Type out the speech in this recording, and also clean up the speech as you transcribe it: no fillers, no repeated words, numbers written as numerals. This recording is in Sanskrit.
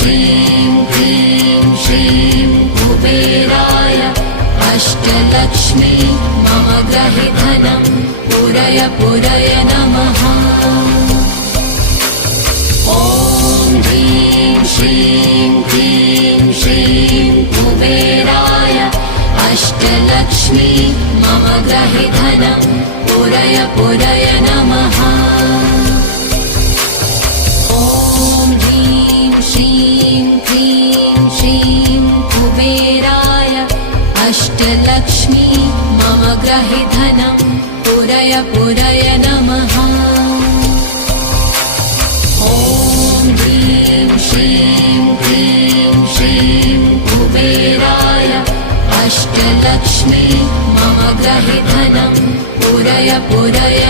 श्रीं क्लीं श्रीं कुबेराय अष्टलक्ष्मी मम गृहे धनं पूरय पूरय नमः। ॐ ह्रीं श्रीं क्लीं श्रीं कुबेराय अष्टलक्ष्मी मम गृहे धनं पूरय पूरय नमः। ॐ ह्रीं श्रीं क्लीं श्रीं कुबेराय अष्टलक्ष्मी मम गृहे धनं पूरय पूरय नमः। ॐ ह्रीं श्रीं क्लीं श्रीं कुबेराय अष्टलक्ष्मी मम गृहे धनं पूरय पूरय